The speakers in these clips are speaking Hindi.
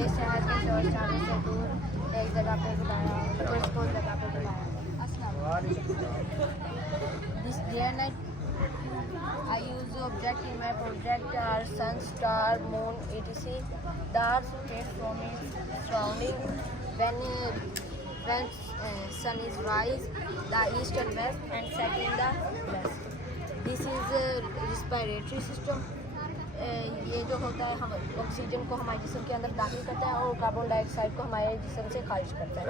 ये शहर के शोर शराबे से दूर एक जगह पे बुलाया, पीसफुल जगह पे बुलाया। This day and night I use object in my project are sun, star, moon, etc. The earth rotates from its surrounding when sun is rise, the east and west and set in the west. This is a respiratory system. ये जो होता है हम ऑक्सीजन को हमारे जिस्म के अंदर दाखिल करता है और कार्बन डाइऑक्साइड को हमारे जिस्म से खारिज करता है।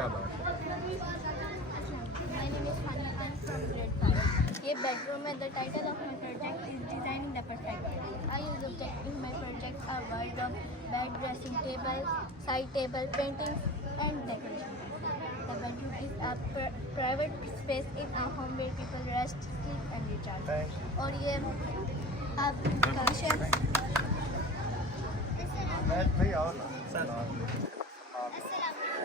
ये बेडरूम है। The title of my project is designing the perfect. I use object in my project a wardrobe, bed, dressing table, side table, painting and decoration. The bedroom is a private space in a home where people rest, sleep and recharge. और ये आपका शेल्फ।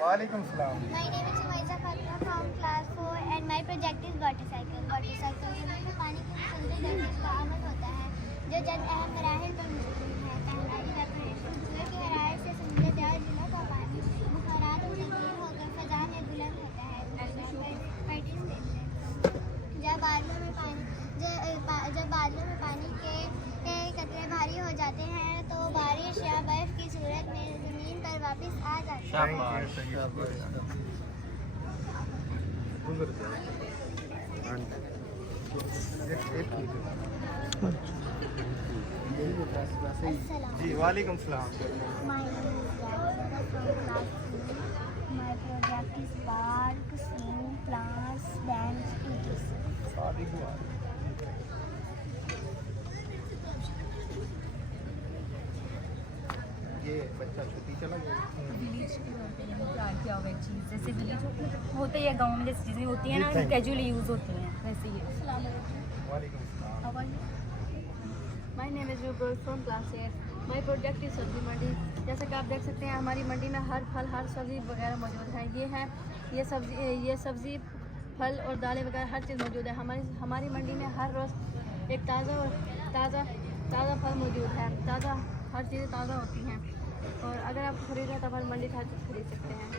वालेकुम सलाम। My name is Sumayza Fatma from class 4 and my project is water cycle. Water cycle में पानी की सुंदर गतिज का अमल होता है जो चंद अहम मराहिल पर मुश्तमिल है। पहला इवेपोरेशन, सूरज की हरारत से समुद्र प्यार जिलों का पानी बुखारात और तब्दील होकर फजा में बुलंद होता है। जब बादलों में पानी के कतरे भारी हो जाते हैं तो बारिश या बर्फ की सूरत में जमीन पर वापस आ जाती है। जी वालेकुम सलाम। My project is park, swing, plants, banks, etc. ये बच्चा छुट्टी चला गया। विलेज के होते हैं प्लान किया हुआ एक चीज़, जैसे विलेज होते हैं गाँव में जैसी चीज़ें होती हैं ना, कैजुअली यूज़ होती हैं वैसे ही। वालेकुम सलाम। My name is rouble from class 8। My project is सब्जी मंडी। जैसा कि आप देख सकते हैं हमारी मंडी में हर फल हर सब्ज़ी वगैरह मौजूद है। ये सब्ज़ी फल और दालें वगैरह हर चीज़ मौजूद है। हमारी मंडी में हर रोज़ एक ताज़ा फल मौजूद है। हर चीज़ें ताज़ा होती हैं और अगर आप खरीदें तो हमारी मंडी से हर चीज़ खरीद सकते हैं।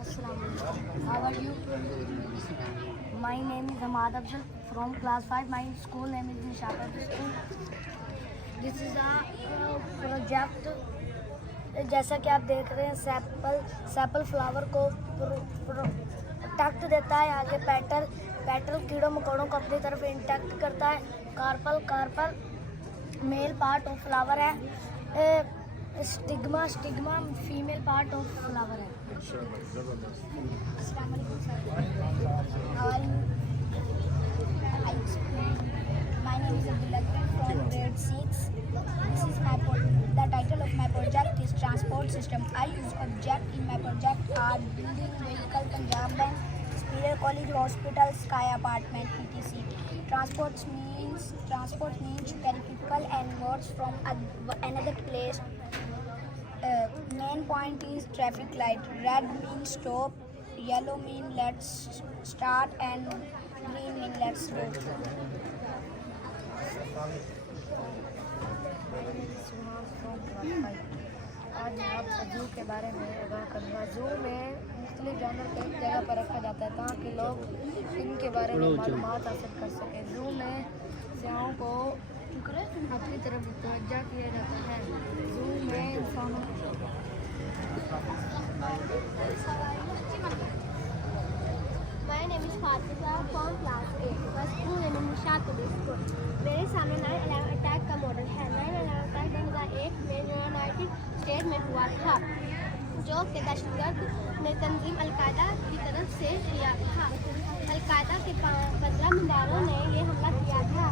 अस्सलाम वालेकुम। How are you? My name is Ahmad Afzal from class 5. My school name is Nishad School. This is a project। जैसा कि आप देख रहे हैं सेपल फ्लावर को प्रोटेक्ट देता है। आगे पेटल कीड़ों मकोड़ों को अपनी तरफ इंटैक्ट करता है। Carpel male part of flower है। Stigma female part of flower है। My name is Abdullah from grade 6. The title of my project is transport system. I use object in my project are building, vehicle, Punjab Bank, Superior College, hospital, Sky apartment, etc. Transport means to carry people and goods from another place. Main point is traffic light. Red means stop, yellow means let's start, and green means let's go. आज मैं आपको जू के बारे में आगाह करूँगा। जू में मुख्तलिफ जानवर को एक जगह पर रखा जाता है ताकि लोग इनके बारे में मालूमात हासिल कर सकें। जू में सयाहों को अपनी तरफ तवज्जो किया जाता है। जू में इंसानों My name is Fatima from class 8. My school name is Nishad School. मेरे सामने 9/11 अटैक का मॉडल है। 9/11 अटैक 2001 में यूनाइटेड स्टेट में हुआ था जो कि दहशतगर्द ने तंजीम अलकायदा की तरफ से किया था। अलकायदा के 15 मेंबरों ने ये हमला किया था।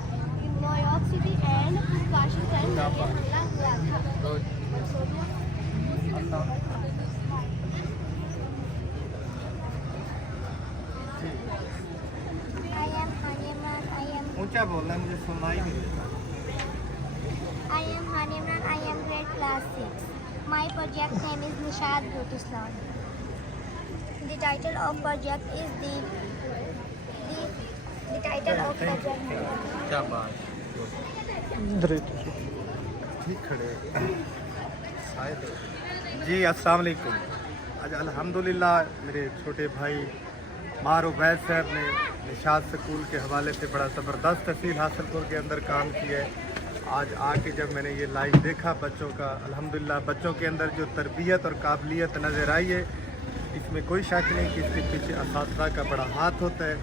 न्यूयॉर्क सिटी एंड वाशिंगटन में ये हमला हुआ था। ऊंचा बोलना है, मुझे सुनाई नहीं देता। I am Hanimran. I am grade class 6. My project name is Nishad Beauty Salon. The title of project is the title of project. क्या बात। ठीक खड़े। आए थे। जी अस्सलाम वालेकुम। आज अल्हम्दुलिल्लाह मेरे छोटे भाई मार उबैद साहब ने निशात स्कूल के हवाले से बड़ा ज़बरदस्त तहसील हासिलपुर के अंदर काम किया है। आज आके जब मैंने ये लाइव देखा बच्चों का, अल्हम्दुलिल्लाह बच्चों के अंदर जो तरबियत और काबिलियत नज़र आई है, इसमें कोई शक नहीं कि इसके पीछे असातिज़ा का बड़ा हाथ होता है।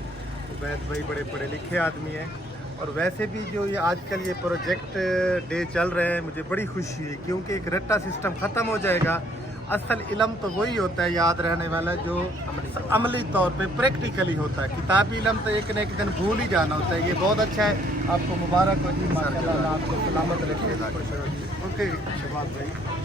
उबैद भाई बड़े पढ़े लिखे आदमी हैं। और वैसे भी जो ये आजकल ये प्रोजेक्ट डे चल रहे हैं, मुझे बड़ी खुशी है क्योंकि एक रट्टा सिस्टम ख़त्म हो जाएगा। असल इल्म तो वही होता है याद रहने वाला जो अमली तौर पे प्रैक्टिकली होता है। किताबी इल्म तो एक न एक दिन भूल ही जाना होता है। ये बहुत अच्छा है, आपको मुबारक हो जी, माशाल्लाह आपको सलामत रखिएगा। ओके शहबाज भाई।